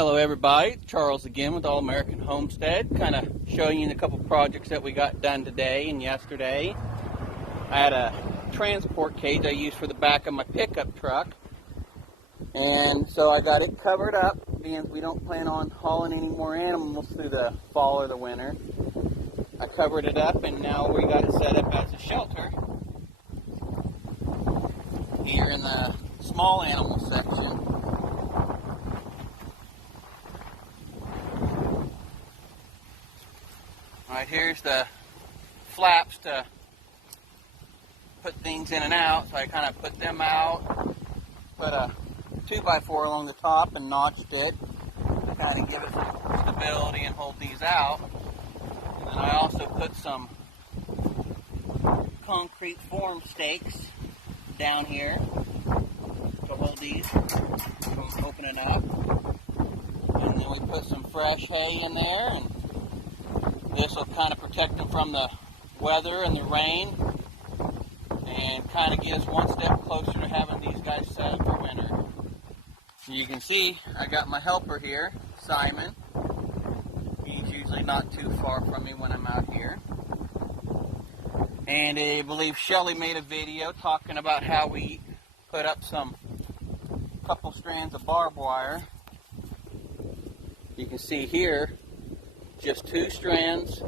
Hello everybody, Charles again with All American Homestead, kind of showing you a couple projects that we got done today and yesterday. I had a transport cage I used for the back of my pickup truck, and so I got it covered up, being we don't plan on hauling any more animals through the fall or the winter. I covered it up, and now we got it set up as a shelter here in the small animal section. Alright, here's the flaps to put things in and out, so I kind of put them out, put a 2x4 along the top and notched it to kind of give it some stability and hold these out. And then I also put some concrete form stakes down here to hold these from opening up. And then we put some fresh hay in there, and this will kind of protect them from the weather and the rain, and kind of get us one step closer to having these guys set up for winter. You can see I got my helper here, Simon. He's usually not too far from me when I'm out here. And I believe Shelly made a video talking about how we put up some couple strands of barbed wire. You can see here just 2 strands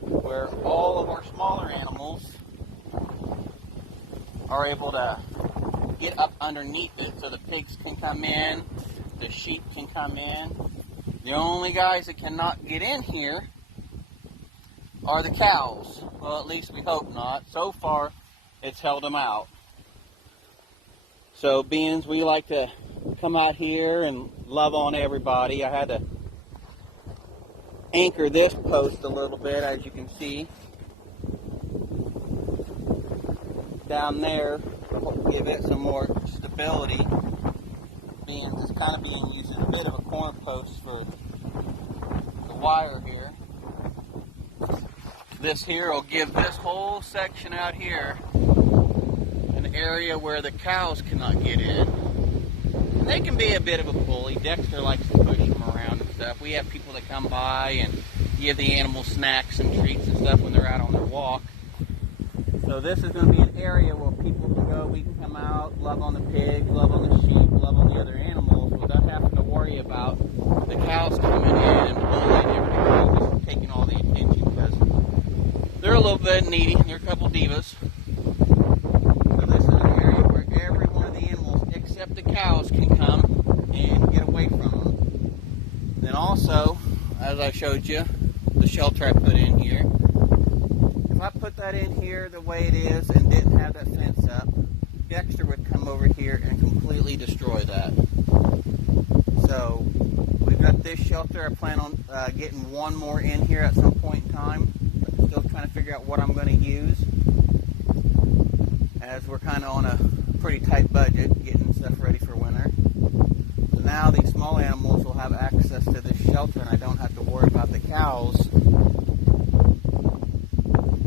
where all of our smaller animals are able to get up underneath it, so the pigs can come in, the sheep can come in. The only guys that cannot get in here are the cows. Well, at least we hope not. So far, it's held them out. So, being we like to come out here and love on everybody, I had to anchor this post a little bit, as you can see down there, to give it some more stability, being it's kind of being used as a bit of a corner post for the wire here. This here will give this whole section out here an area where the cows cannot get in. And they can be a bit of a bully. Dexter likes to push them around and stuff. We have people that come by and give the animals snacks and treats and stuff when they're out on their walk. So this is going to be an area where people can go, we can come out, love on the pigs, love on the sheep, love on the other animals, without having to worry about the cows coming in and bullying everybody, just taking all the attention, because they're a little bit needy. They're a couple divas. So this is an area where every one of the animals except the cows can come and get away from them. Then also, as I showed you, the shelter I put in here. If I put that in here the way it is and didn't have that fence up, Dexter would come over here and completely destroy that. So we've got this shelter. I plan on getting one more in here at some point in time. But still trying to figure out what I'm going to use, as we're kind of on a pretty tight budget getting stuff ready for winter. So now these small animals will have access to this shelter, and I don't have to worry about the cows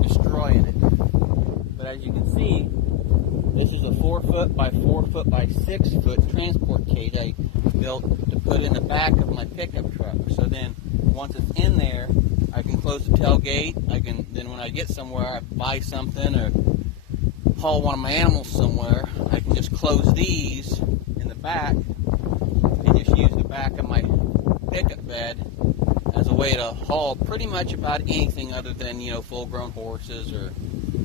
destroying it. But as you can see, this is a 4-foot by 4-foot by 6-foot transport cage I built to put in the back of my pickup truck. So then once it's in there, I can close the tailgate. Then when I get somewhere, I buy something or haul one of my animals somewhere, I can just close these in the back and just use the back of my pickup bed as a way to haul pretty much about anything other than, full-grown horses or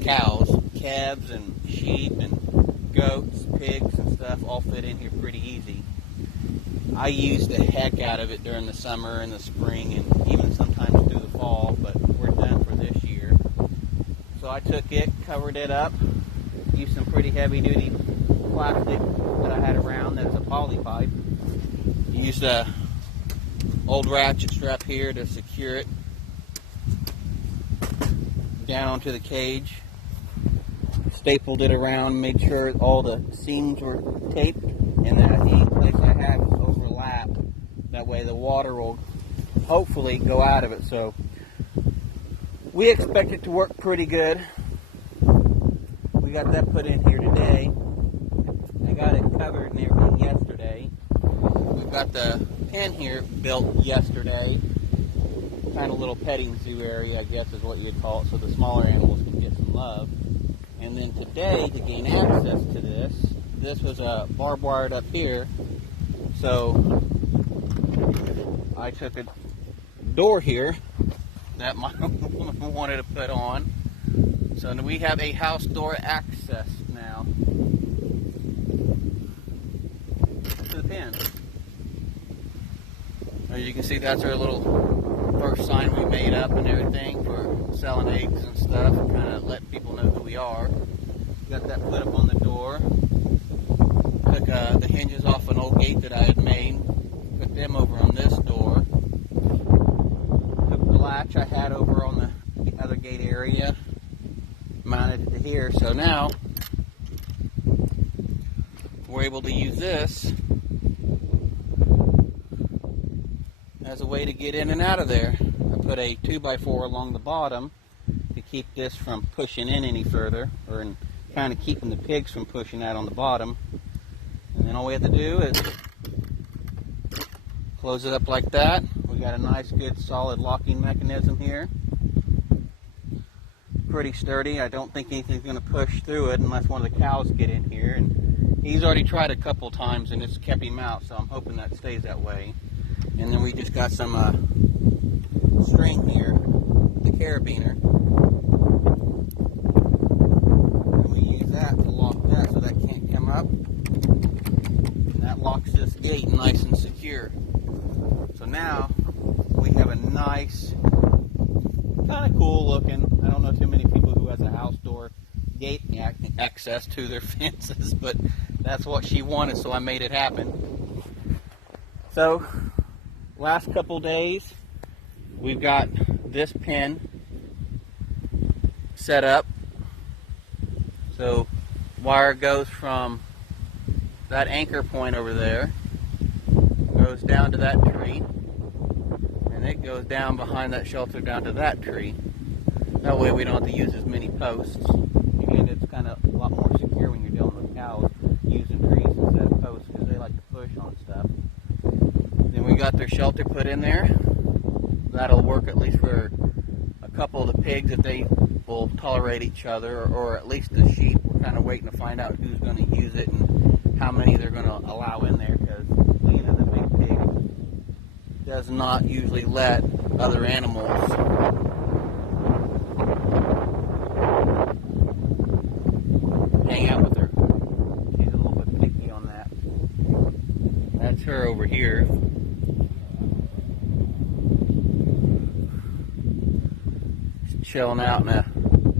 cows. Calves and sheep and goats, pigs and stuff all fit in here pretty easy. I use the heck out of it during the summer and the spring and even sometimes through the fall, but we're done for this year. So I took it, covered it up, used some pretty heavy-duty plastic that I had around that's a poly pipe. Used a old ratchet strap here to secure it down onto the cage. Stapled it around, made sure all the seams were taped, and that any place I have is overlap. That way the water will hopefully go out of it. So we expect it to work pretty good. We got that put in here today. I got it covered and everything yesterday. We've got the pen here built yesterday. Kind of little petting zoo area, I guess is what you'd call it, so the smaller animals can get some love. And then today, to gain access to this was barbed wired up here. So I took a door here that my woman wanted to put on. So we have a house door access now to the pen. As you can see, that's our little first sign we made up and everything for selling eggs and stuff, kind of let people know who we are. Got that put up on the door. Took the hinges off an old gate that I had made, put them over on this door. Took the latch I had over on the other gate area, mounted it to here. So now we're able to use this as a way to get in and out of there. I put a 2x4 along the bottom to keep this from pushing in any further, or kind of keeping the pigs from pushing out on the bottom. And then all we have to do is close it up like that. We got a nice, good, solid locking mechanism here. Pretty sturdy. I don't think anything's going to push through it unless one of the cows get in here. And he's already tried a couple times and it's kept him out, so I'm hoping that stays that way. And then we just got some string here, the carabiner. And we use that to lock that so that can't come up. And that locks this gate nice and secure. So now we have a nice, kind of cool looking, I don't know too many people who has a house door gate access to their fences, but that's what she wanted, so I made it happen. So last couple days, we've got this pen set up. So wire goes from that anchor point over there, goes down to that tree, and it goes down behind that shelter down to that tree. That way we don't have to use as many posts. And it's kind of a lot more secure when you're dealing with cows using trees instead of posts, because they like to push on stuff. Then we got their shelter put in there. That'll work at least for a couple of the pigs if they will tolerate each other, or at least the sheep. We're kind of waiting to find out who's going to use it and how many they're going to allow in there, because the big pig does not usually let other animals hang out with her. She's a little bit picky on that. That's her over here. Chilling out in a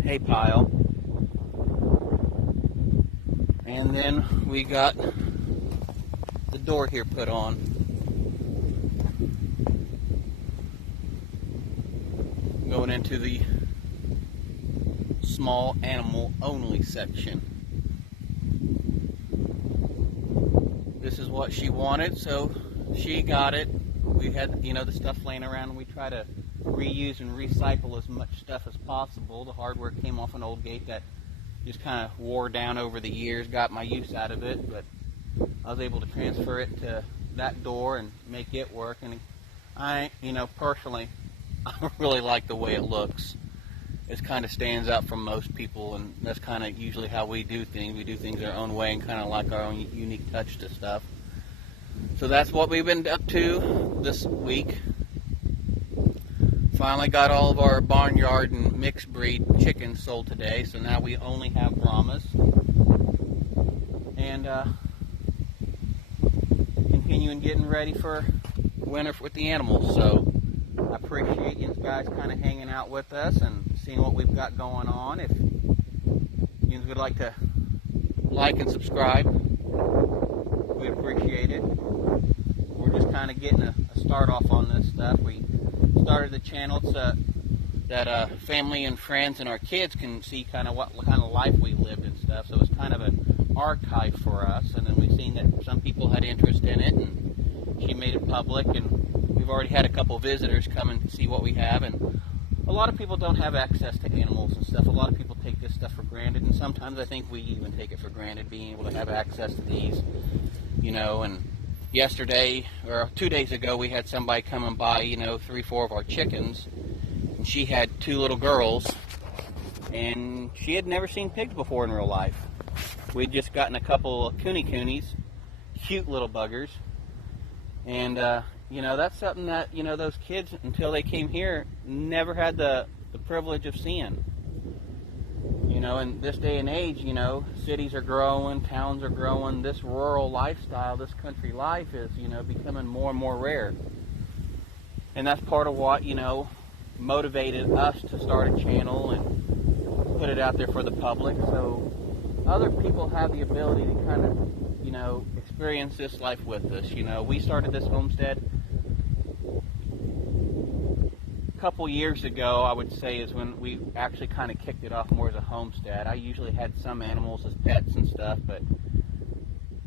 hay pile. And then we got the door here put on. Going into the small animal only section. This is what she wanted, so she got it. We had, the stuff laying around, and we try to reuse and recycle as much stuff as possible. The hardware came off an old gate that just kind of wore down over the years, got my use out of it, but I was able to transfer it to that door and make it work. And I, personally, I really like the way it looks. It kind of stands out from most people, and that's kind of usually how we do things. We do things our own way and kind of like our own unique touch to stuff. So that's what we've been up to this week. Finally got all of our barnyard and mixed breed chickens sold today, so now we only have Brahmas. And continuing getting ready for winter with the animals. So I appreciate you guys kind of hanging out with us and seeing what we've got going on. If you would like to like and subscribe, we'd appreciate it. We're just kind of getting a start off on this stuff. We started the channel so that family and friends and our kids can see kind of what kind of life we lived and stuff. So it's kind of an archive for us. And then we've seen that some people had interest in it, and she made it public. And we've already had a couple visitors come and see what we have. And a lot of people don't have access to animals and stuff. A lot of people take this stuff for granted, and sometimes I think we even take it for granted, being able to have access to these, and yesterday or 2 days ago we had somebody come and buy, 3-4 of our chickens, and she had 2 little girls, and she had never seen pigs before in real life. We'd just gotten a couple of coonies, cute little buggers, and that's something that those kids, until they came here, never had the privilege of seeing. In this day and age, cities are growing, towns are growing. This rural lifestyle, this country life is, becoming more and more rare. And that's part of what, motivated us to start a channel and put it out there for the public, so other people have the ability to kind of, experience this life with us. We started this homestead couple years ago, I would say, is when we actually kind of kicked it off more as a homestead. I usually had some animals as pets and stuff, but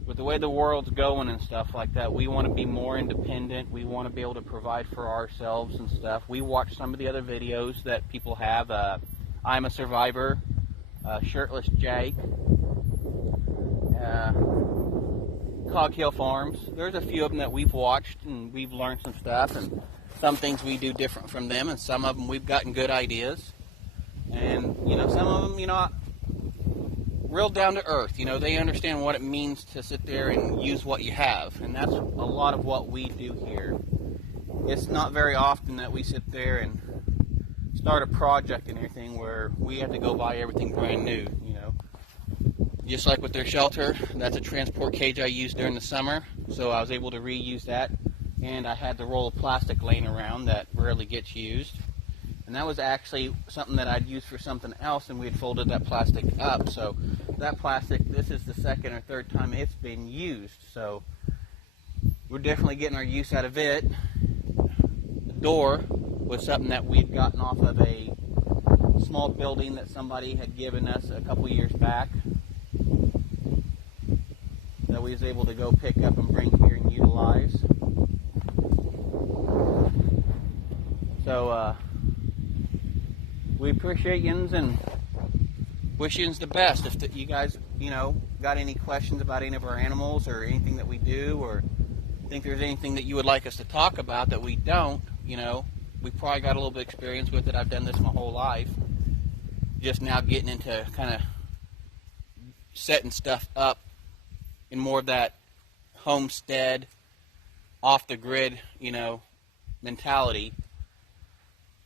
with the way the world's going and stuff like that, we want to be more independent. We want to be able to provide for ourselves and stuff. We watch some of the other videos that people have. I'm a Survivor, Shirtless Jake, Cog Hill Farms. There's a few of them that we've watched and we've learned some stuff, and some things we do different from them, and some of them we've gotten good ideas. And, some of them, real down to earth. They understand what it means to sit there and use what you have. And that's a lot of what we do here. It's not very often that we sit there and start a project and everything where we have to go buy everything brand new, Just like with their shelter, that's a transport cage I used during the summer, so I was able to reuse that. And I had the roll of plastic laying around that rarely gets used. And that was actually something that I'd used for something else, and we had folded that plastic up. So that plastic, this is the second or third time it's been used. So we're definitely getting our use out of it. The door was something that we'd gotten off of a small building that somebody had given us a couple years back, that we was able to go pick up and bring here and utilize. So, we appreciate yins and wish yins the best. If you guys, got any questions about any of our animals or anything that we do, or think there's anything that you would like us to talk about that we don't, we probably got a little bit of experience with it. I've done this my whole life. Just now getting into kind of setting stuff up in more of that homestead, off the grid, mentality.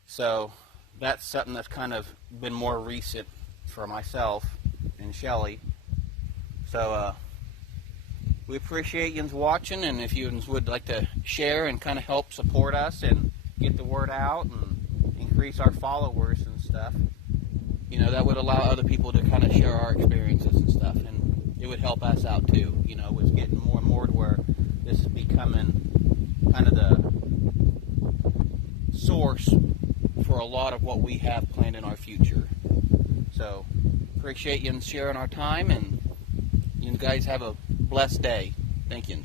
So that's something that's kind of been more recent for myself and Shelly. So we appreciate you watching, and if you would like to share and kind of help support us and get the word out and increase our followers and stuff, that would allow other people to kind of share our experiences and stuff, and it would help us out too. It's getting more and more to where this is becoming kind of the source for a lot of what we have planned in our future. So appreciate you sharing our time, and you guys have a blessed day. Thank you.